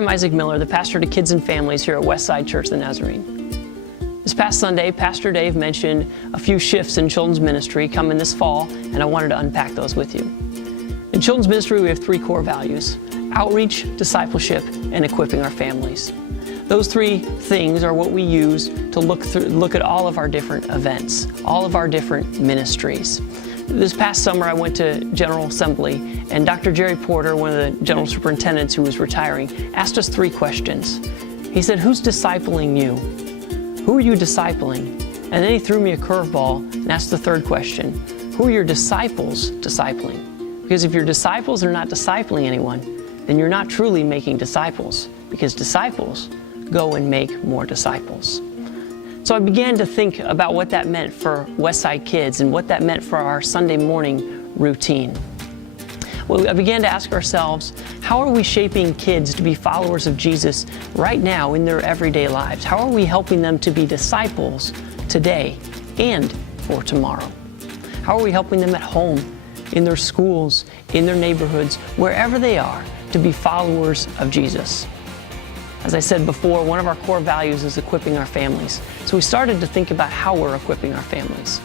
I'm Isaac Miller, the pastor to kids and families here at Westside Church of the Nazarene. This past Sunday, Pastor Dave mentioned a few shifts in children's ministry coming this fall, and I wanted to unpack those with you. In children's ministry, we have three core values: outreach, discipleship, and equipping our families. Those three things are what we use to look at all of our different events, all of our different ministries. This past summer, I went to General Assembly, and Dr. Jerry Porter, one of the general superintendents who was retiring, asked us three questions. He said, "Who's discipling you? Who are you discipling?" And then he threw me a curveball and asked the third question: who are your disciples discipling? Because if your disciples are not discipling anyone, then you're not truly making disciples, because disciples go and make more disciples. So I began to think about what that meant for Westside kids and what that meant for our Sunday morning routine. Well, I began to ask ourselves, how are we shaping kids to be followers of Jesus right now in their everyday lives? How are we helping them to be disciples today and for tomorrow? How are we helping them at home, in their schools, in their neighborhoods, wherever they are, to be followers of Jesus? As I said before, one of our core values is equipping our families. So we started to think about how we're equipping our families.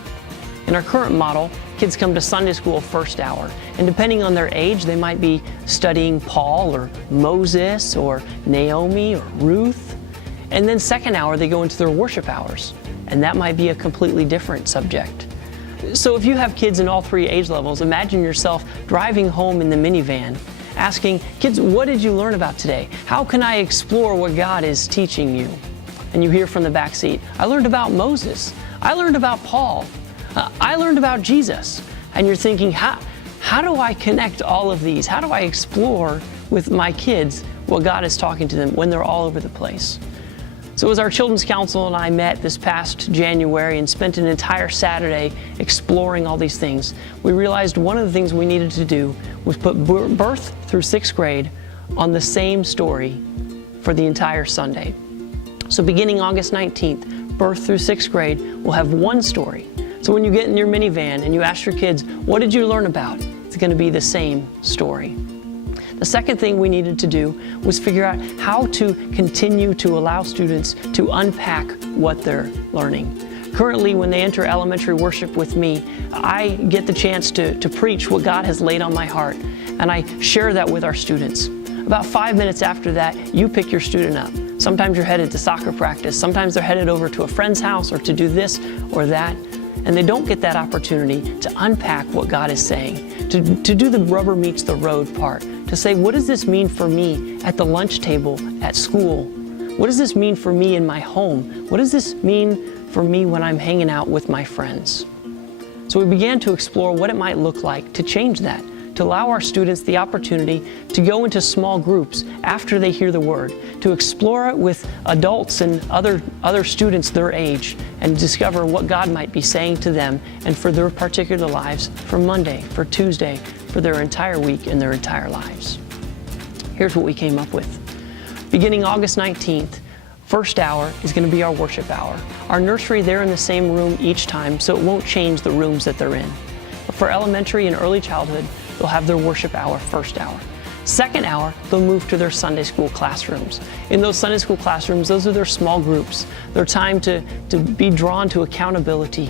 In our current model, kids come to Sunday school first hour, and depending on their age, they might be studying Paul or Moses or Naomi or Ruth. And then second hour, they go into their worship hours, and that might be a completely different subject. So if you have kids in all three age levels, imagine yourself driving home in the minivan, asking, "Kids, what did you learn about today? How can I explore what God is teaching you?" And you hear from the back seat, "I learned about Moses. I learned about Paul. I learned about Jesus." And you're thinking, how do I connect all of these? How do I explore with my kids what God is talking to them when they're all over the place? So as our Children's Council and I met this past January and spent an entire Saturday exploring all these things, we realized one of the things we needed to do was put birth through sixth grade on the same story for the entire Sunday. So beginning August 19th, birth through sixth grade will have one story. So when you get in your minivan and you ask your kids, "What did you learn about?" it's going to be the same story. The second thing we needed to do was figure out how to continue to allow students to unpack what they're learning. Currently, when they enter elementary worship with me, I get the chance to preach what God has laid on my heart, and I share that with our students. About 5 minutes after that, you pick your student up. Sometimes you're headed to soccer practice, sometimes they're headed over to a friend's house or to do this or that, and they don't get that opportunity to unpack what God is saying, to do the rubber meets the road part, to say, what does this mean for me at the lunch table at school? What does this mean for me in my home? What does this mean for me when I'm hanging out with my friends? So we began to explore what it might look like to change that, to allow our students the opportunity to go into small groups after they hear the word, to explore it with adults and other students their age, and discover what God might be saying to them and for their particular lives for Monday, for Tuesday, for their entire week and their entire lives. Here's what we came up with. Beginning August 19th, first hour is going to be our worship hour. Our nursery, they're in the same room each time, so it won't change the rooms that they're in. But for elementary and early childhood, they'll have their worship hour first hour. Second hour, they'll move to their Sunday school classrooms. In those Sunday school classrooms, those are their small groups. Their time to be drawn to accountability,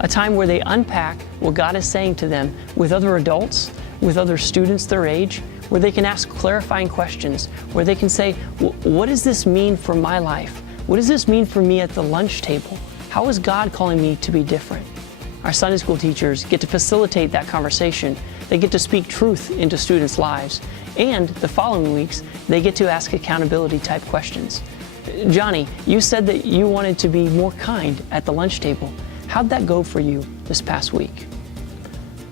a time where they unpack what God is saying to them with other adults, with other students their age, where they can ask clarifying questions, where they can say, what does this mean for my life? What does this mean for me at the lunch table? How is God calling me to be different? Our Sunday school teachers get to facilitate that conversation. They get to speak truth into students' lives. And the following weeks, they get to ask accountability type questions. Johnny, you said that you wanted to be more kind at the lunch table. How'd that go for you this past week?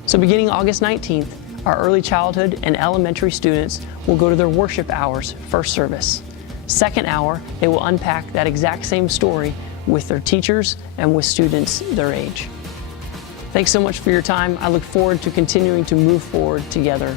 So beginning August 19th, our early childhood and elementary students will go to their worship hours first service. Second hour, they will unpack that exact same story with their teachers and with students their age. Thanks so much for your time. I look forward to continuing to move forward together.